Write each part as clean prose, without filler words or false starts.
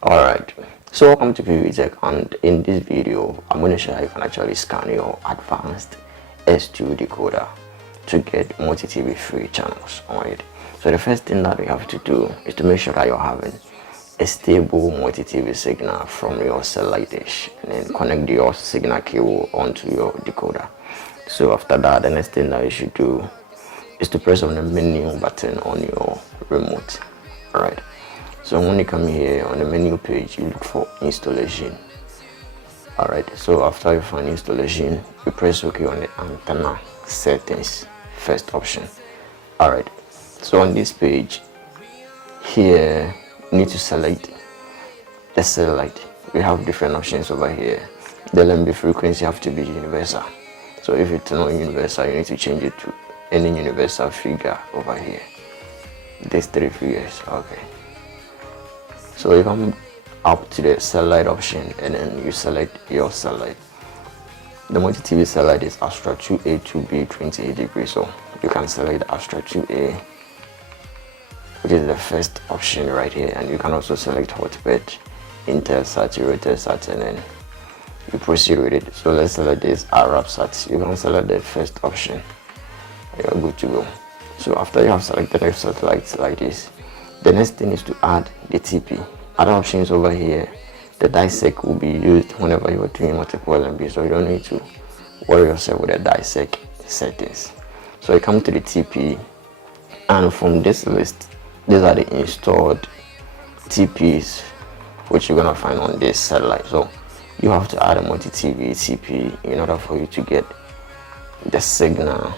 Alright, so welcome to Pbteck, and in this video I'm going to show how you can actually scan your advanced S2 decoder to get Multitv free channels on it. So the first thing that we have to do is to make sure that you're having a stable Multitv signal from your satellite dish, and then connect your signal cable onto your decoder. So after that, the next thing that you should do is to press on the menu button on your remote. Alright, so when you come here on the menu page, you look for installation. Alright, so after you find installation, you press OK on the antenna settings, first option. Alright, so on this page here, you need to select the satellite. We have different options over here. The LMB frequency have to be universal. So if it's not universal, you need to change it to any universal figure over here. These 3 figures, okay. So you come up to the satellite option and then you select your satellite. The Multitv satellite is Astra 2A 2B 28 degrees, so you can select Astra 2A, which is the first option right here, and you can also select Hotbed, Intelsat, Eurotelsat, and then you proceed with it. So let's select this Arabsat. You can select the first option. You're good to go. So after you have selected the satellites like this, the next thing is to add the TP. Other options over here, the dissect will be used whenever you are doing multiple LMB, so you don't need to worry yourself with the dissect settings. So you come to the TP, and from this list, these are the installed TPs which you're gonna find on this satellite. So you have to add a Multitv TP in order for you to get the signal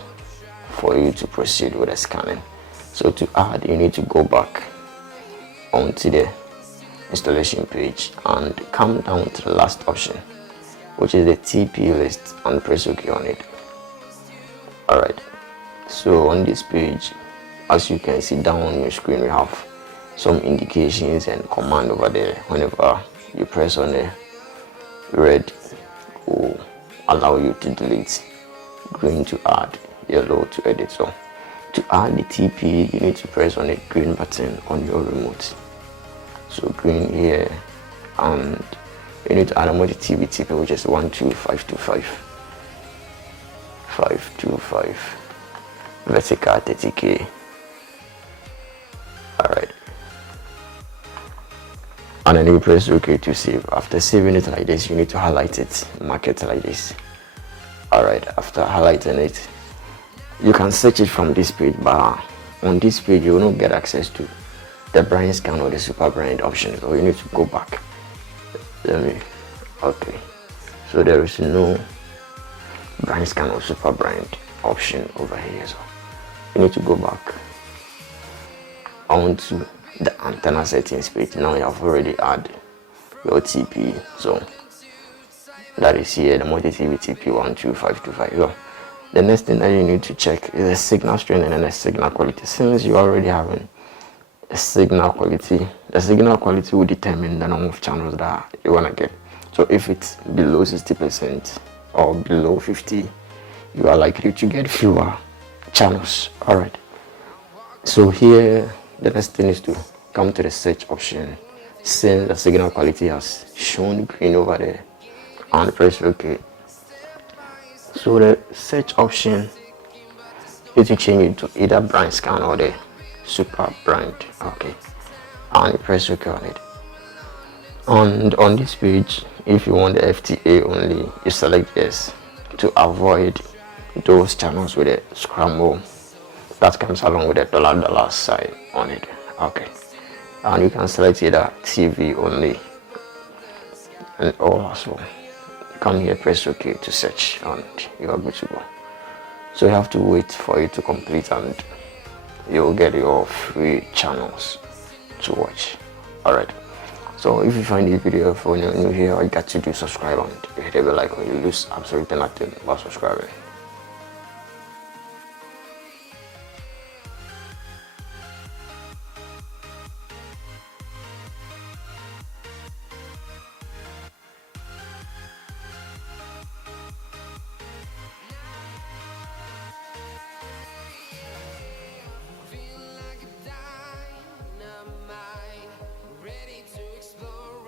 for you to proceed with the scanning. So to add, you need to go back onto the installation page and come down to the last option, which is the TP list, and press OK on it. Alright, so on this page, as you can see down on your screen, we have some indications and command over there. Whenever you press on the red, will allow you to delete, green to add, yellow to edit. So to add the TP, you need to press on the green button on your remote. So green here, and you need to add a Multitv TP, which is 12525 525 vertical 30K. Alright, and then you press OK to save. After saving it like this, you need to highlight it, mark it like this. Alright, after highlighting it, you can search it from this page, but on this page you will not get access to the blind scan or the super blind option, so you need to go back. Okay, so there is no blind scan or super blind option over here, so you need to go back onto the antenna settings page. Now you have already added your TP, so that is here, the Multitv TP 12525. So the next thing that you need to check is the signal strength and then the signal quality. Since you are already having a signal quality, the signal quality will determine the number of channels that you want to get. So if it's below 60% or below 50, you are likely to get fewer channels. Alright, so here the next thing is to come to the search option. Since the signal quality has shown green over there, and press OK. So the search option is to change it to either blind scan or the super blind. Okay, and you press OK on it. And on this page, if you want the FTA only, you select yes, to avoid those channels with a scramble that comes along with a dollar sign on it. Okay, and you can select either TV only and all as well. Come here, press OK to search, and you are good to go. So you have to wait for it to complete, and you'll get your free channels to watch. Alright, so if you find this video helpful and you're new here, all you got to do is subscribe and hit the bell icon. You lose absolutely nothing by subscribing. Ready to explore.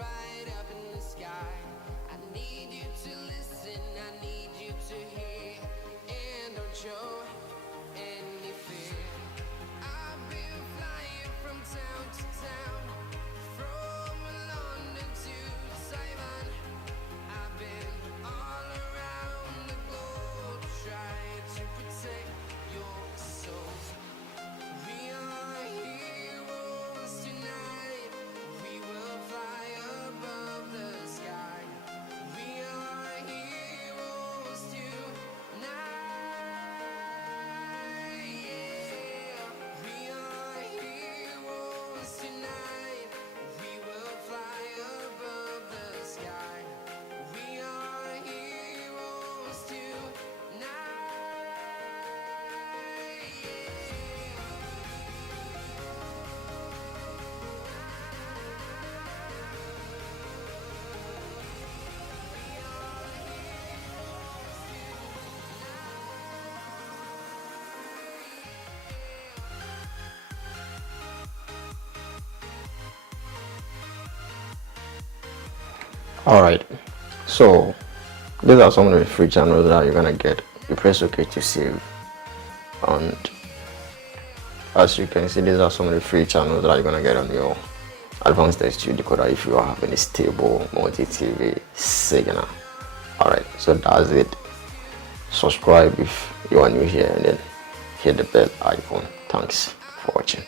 Alright, so these are some of the free channels that you're gonna get. You press OK to save, and as you can see, these are some of the free channels that you're gonna get on your advanced S2 decoder if you have any stable multi-TV signal. Alright, so that's it. Subscribe if you are new here, and then hit the bell icon. Thanks for watching.